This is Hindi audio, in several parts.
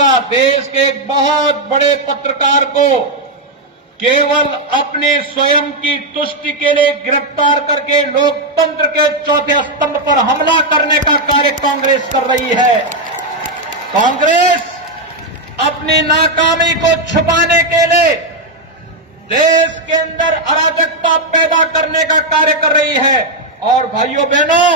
होगा, देश के एक बहुत बड़े पत्रकार को केवल अपने स्वयं की तुष्टि के लिए गिरफ्तार करके लोकतंत्र के चौथे स्तंभ पर हमला करने का कार्य कांग्रेस कर रही है। कांग्रेस अपनी नाकामी को छुपाने के लिए देश के अंदर अराजकता पैदा करने का कार्य कर रही है। और भाइयों बहनों,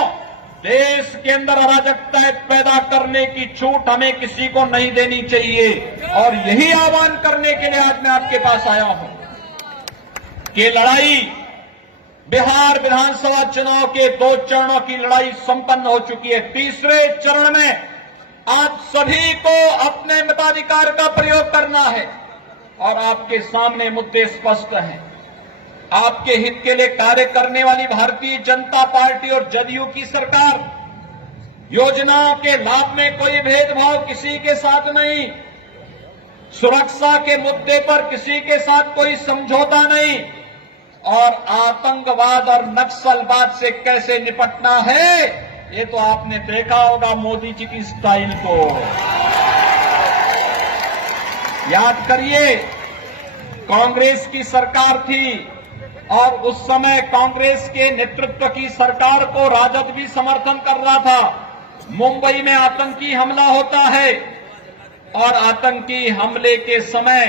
देश के अंदर अराजकता पैदा करने की छूट हमें किसी को नहीं देनी चाहिए। और यही आह्वान करने के लिए आज मैं आपके पास आया हूं कि लड़ाई, बिहार विधानसभा चुनाव के 2 चरणों की लड़ाई संपन्न हो चुकी है। तीसरे चरण में आप सभी को अपने मताधिकार का प्रयोग करना है और आपके सामने मुद्दे स्पष्ट हैं। आपके हित के लिए कार्य करने वाली भारतीय जनता पार्टी और जदयू की सरकार योजनाओं के लाभ में कोई भेदभाव किसी के साथ नहीं, सुरक्षा के मुद्दे पर किसी के साथ कोई समझौता नहीं, और आतंकवाद और नक्सलवाद से कैसे निपटना है ये तो आपने देखा होगा मोदी जी की स्टाइल को। याद करिए, कांग्रेस की सरकार थी और उस समय कांग्रेस के नेतृत्व की सरकार को राजद भी समर्थन कर रहा था। मुंबई में आतंकी हमला होता है और आतंकी हमले के समय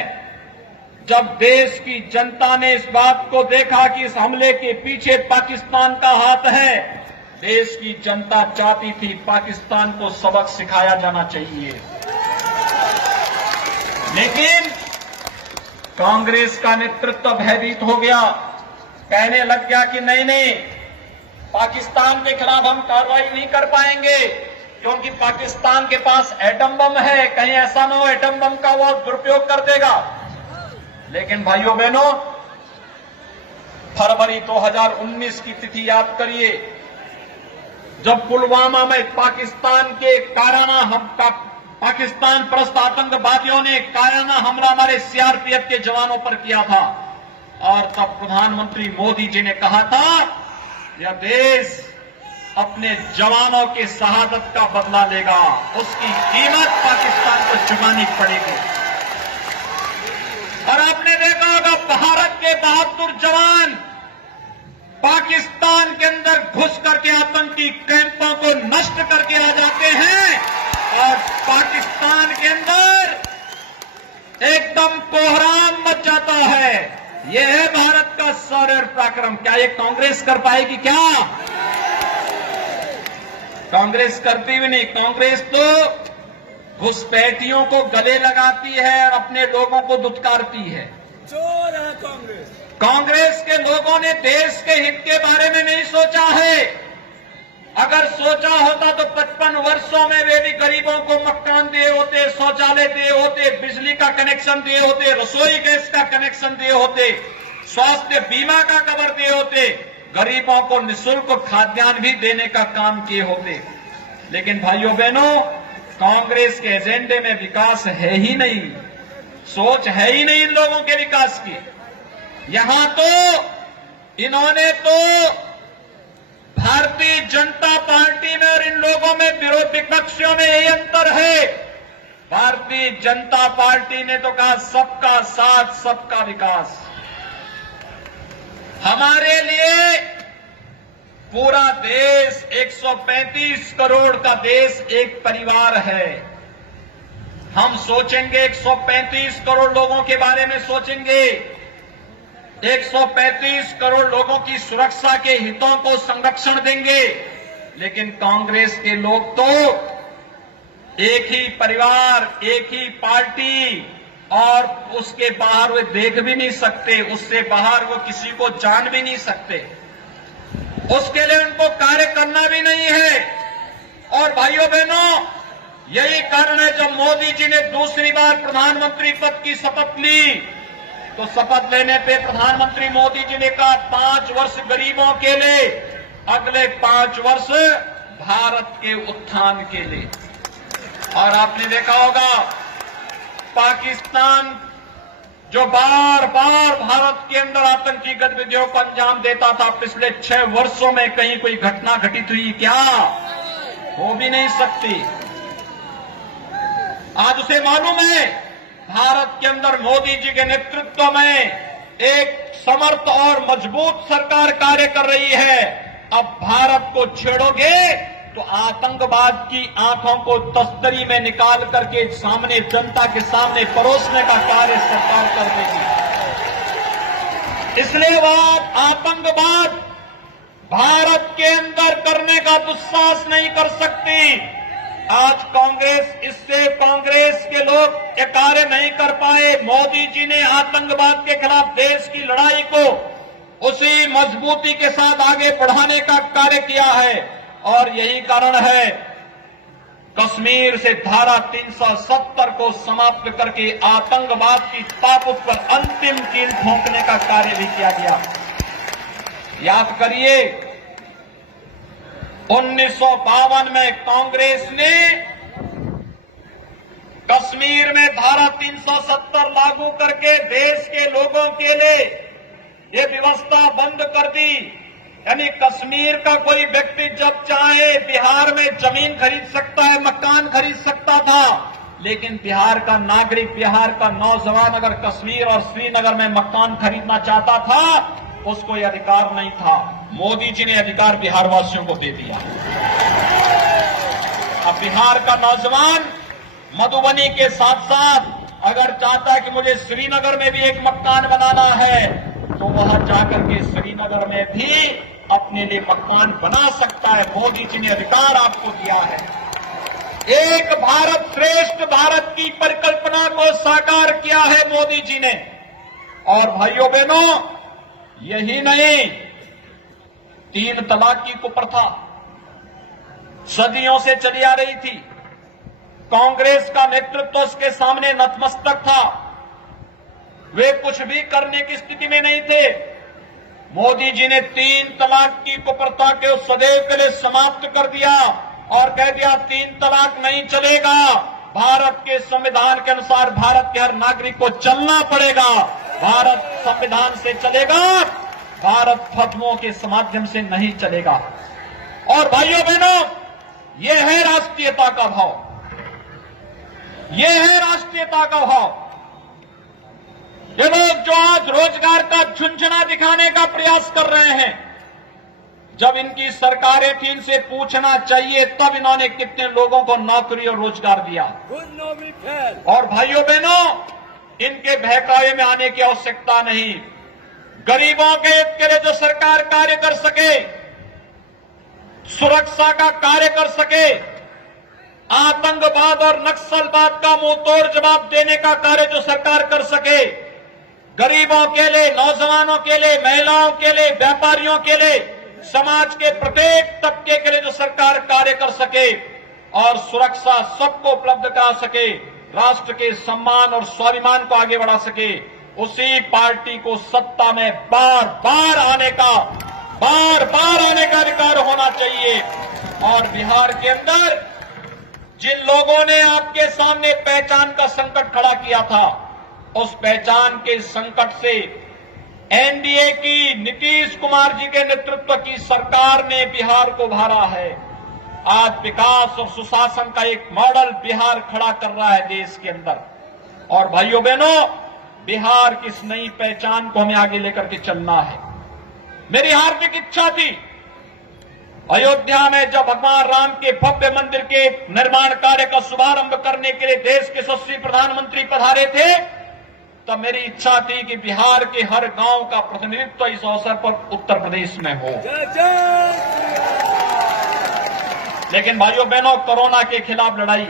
जब देश की जनता ने इस बात को देखा कि इस हमले के पीछे पाकिस्तान का हाथ है, देश की जनता चाहती थी पाकिस्तान को सबक सिखाया जाना चाहिए। लेकिन कांग्रेस का नेतृत्व भयभीत हो गया, कहने लग गया कि नहीं नहीं, पाकिस्तान के खिलाफ हम कार्रवाई नहीं कर पाएंगे क्योंकि पाकिस्तान के पास एटम बम है, कहीं ऐसा ना हो एटम बम का वो दुरुपयोग कर देगा। लेकिन भाइयों बहनों, फरवरी 2019 की तिथि याद करिए, जब पुलवामा में पाकिस्तान के पाकिस्तान परस्त आतंकवादियों ने कायराना हमला हमारे सीआरपीएफ के जवानों पर किया था। और तब प्रधानमंत्री मोदी जी ने कहा था यह देश अपने जवानों की शहादत का बदला लेगा, उसकी कीमत पाकिस्तान को चुकानी पड़ेगी। और आपने देखा होगा भारत के बहादुर जवान पाकिस्तान के अंदर घुस करके आतंकी कैंपों को नष्ट करके आ जाते हैं और पाकिस्तान के अंदर एकदम कोहराम मच जाता है। यह है भारत का शौर्य और पराक्रम। क्या ये कांग्रेस कर पाएगी? क्या कांग्रेस करती भी नहीं। कांग्रेस तो घुसपैठियों को गले लगाती है और अपने लोगों को दुत्कारती है। चोर है कांग्रेस। कांग्रेस के लोगों ने देश के हित के बारे में नहीं सोचा है। अगर सोचा होता तो 55 वर्षों में वे भी गरीबों को मकान दिए होते, शौचालय दिए होते, बिजली का कनेक्शन दिए होते, रसोई गैस का कनेक्शन दिए होते, स्वास्थ्य बीमा का कवर दिए होते, गरीबों को निःशुल्क खाद्यान्न भी देने का काम किए होते। लेकिन भाइयों बहनों, कांग्रेस के एजेंडे में विकास है ही नहीं, सोच है ही नहीं इन लोगों के विकास की। यहां तो इन्होंने तो भारतीय जनता पार्टी में और इन लोगों में विरोधी विपक्षियों में यही अंतर है। भारतीय जनता पार्टी ने तो कहा सबका साथ सबका विकास। हमारे लिए पूरा देश 135 करोड़ का देश एक परिवार है। हम सोचेंगे 135 करोड़ लोगों के बारे में सोचेंगे, 135 करोड़ लोगों की सुरक्षा के हितों को संरक्षण देंगे। लेकिन कांग्रेस के लोग तो एक ही परिवार, एक ही पार्टी और उसके बाहर वे देख भी नहीं सकते, उससे बाहर वो किसी को जान भी नहीं सकते, उसके लिए उनको कार्य करना भी नहीं है। और भाइयों बहनों, यही कारण है जब मोदी जी ने दूसरी बार प्रधानमंत्री पद की शपथ ली तो शपथ लेने पे प्रधानमंत्री मोदी जी ने कहा 5 वर्ष गरीबों के लिए, अगले 5 वर्ष भारत के उत्थान के लिए। और आपने देखा होगा पाकिस्तान जो बार बार भारत के अंदर आतंकी गतिविधियों को अंजाम देता था, पिछले 6 वर्षों में कहीं कोई घटना घटित हुई क्या? हो भी नहीं सकती। आज उसे मालूम है भारत के अंदर मोदी जी के नेतृत्व में एक समर्थ और मजबूत सरकार कार्य कर रही है। अब भारत को छेड़ोगे तो आतंकवाद की आंखों को तस्तरी में निकाल करके सामने जनता के सामने परोसने का कार्य सरकार कर देगी। इसलिए वह आतंकवाद भारत के अंदर करने का दुस्साहस नहीं कर सकती। आज कांग्रेस के लोग ये कार्य नहीं कर पाए। मोदी जी ने आतंकवाद के खिलाफ देश की लड़ाई को उसी मजबूती के साथ आगे बढ़ाने का कार्य किया है और यही कारण है कश्मीर से धारा 370 को समाप्त करके आतंकवाद की ताबूत पर अंतिम कील ठोकने का कार्य भी किया गया। याद करिए 1952 में कांग्रेस ने कश्मीर में धारा 370 लागू करके देश के लोगों के लिए ये व्यवस्था बंद कर दी। यानी कश्मीर का कोई व्यक्ति जब चाहे बिहार में जमीन खरीद सकता है, मकान खरीद सकता था, लेकिन बिहार का नागरिक, बिहार का नौजवान अगर कश्मीर और श्रीनगर में मकान खरीदना चाहता था उसको यह अधिकार नहीं था। मोदी जी ने अधिकार बिहार वासियों को दे दिया। अब बिहार का नौजवान मधुबनी के साथ साथ अगर चाहता है कि मुझे श्रीनगर में भी एक मकान बनाना है तो वहां जाकर के श्रीनगर में भी अपने लिए मकान बना सकता है। मोदी जी ने अधिकार आपको दिया है। एक भारत श्रेष्ठ भारत की परिकल्पना को साकार किया है मोदी जी ने। और भाइयों बहनों, यही नहीं, 3 तलाक की कुप्रथा सदियों से चली आ रही थी। कांग्रेस का नेतृत्व उसके सामने नतमस्तक था। वे कुछ भी करने की स्थिति में नहीं थे। मोदी जी ने 3 तलाक की कुप्रथा को सदैव के लिए समाप्त कर दिया और कह दिया 3 तलाक नहीं चलेगा। भारत के संविधान के अनुसार भारत के हर नागरिक को चलना पड़ेगा। भारत संविधान से चलेगा, भारत फतवों के माध्यम से नहीं चलेगा। और भाइयों बहनों, यह है राष्ट्रीयता का भाव, यह है राष्ट्रीयता का भाव। ये लोग जो आज रोजगार का झुंझुना दिखाने का प्रयास कर रहे हैं, जब इनकी सरकारें थी इनसे पूछना चाहिए तब इन्होंने कितने लोगों को नौकरी और रोजगार दिया। और भाइयों बहनों, इनके बहकावे में आने की आवश्यकता नहीं। गरीबों के हित के लिए जो सरकार कार्य कर सके, सुरक्षा का कार्य कर सके, आतंकवाद और नक्सलवाद का मुंहतोड़ जवाब देने का कार्य जो सरकार कर सके, गरीबों के लिए, नौजवानों के लिए, महिलाओं के लिए, व्यापारियों के लिए, समाज के प्रत्येक तबके के लिए जो सरकार कार्य कर सके और सुरक्षा सबको उपलब्ध करा सके, राष्ट्र के सम्मान और स्वाभिमान को आगे बढ़ा सके, उसी पार्टी को सत्ता में बार बार आने का अधिकार होना चाहिए। और बिहार के अंदर जिन लोगों ने आपके सामने पहचान का संकट खड़ा किया था, उस पहचान के संकट से एनडीए की नीतीश कुमार जी के नेतृत्व की सरकार ने बिहार को उभारा है। आज विकास और सुशासन का एक मॉडल बिहार खड़ा कर रहा है देश के अंदर। और भाइयों बहनों, बिहार की इस नई पहचान को हमें आगे लेकर के चलना है। मेरी हार्दिक इच्छा थी अयोध्या में जब भगवान राम के भव्य मंदिर के निर्माण कार्य का शुभारंभ करने के लिए देश के यशस्वी प्रधानमंत्री पधारे थे, तब मेरी इच्छा थी कि बिहार के हर गांव का प्रतिनिधित्व इस अवसर पर उत्तर प्रदेश में हो। लेकिन भाइयों बहनों, कोरोना के खिलाफ लड़ाई,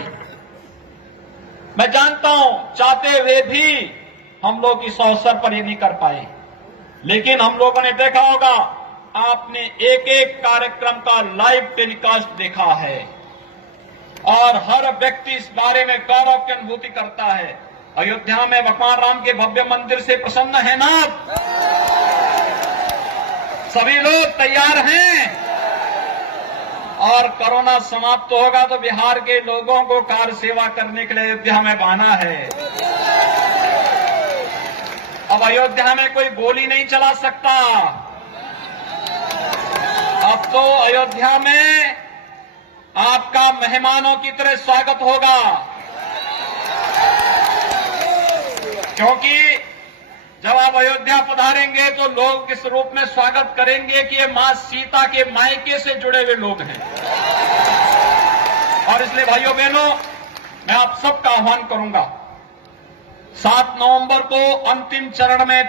मैं जानता हूं चाहते हुए भी हम लोग इस अवसर पर ये नहीं कर पाए। लेकिन हम लोगों ने देखा होगा, आपने एक एक कार्यक्रम का लाइव टेलीकास्ट देखा है और हर व्यक्ति इस बारे में गौरव की अनुभूति करता है। अयोध्या में भगवान राम के भव्य मंदिर से प्रसन्न है ना? सभी लोग तैयार हैं? और कोरोना समाप्त होगा तो बिहार के लोगों को कार सेवा करने के लिए अयोध्या में आना है। अब अयोध्या में कोई गोली नहीं चला सकता। अब तो अयोध्या में आपका मेहमानों की तरह स्वागत होगा। क्योंकि जब आप अयोध्या पधारेंगे तो लोग इस रूप में स्वागत करेंगे कि ये मां सीता के मायके से जुड़े हुए लोग हैं। और इसलिए भाइयों बहनों, मैं आप सबका आह्वान करूंगा, 7 नवंबर को अंतिम चरण में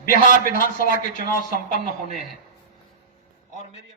बिहार विधानसभा के चुनाव संपन्न होने हैं और मेरी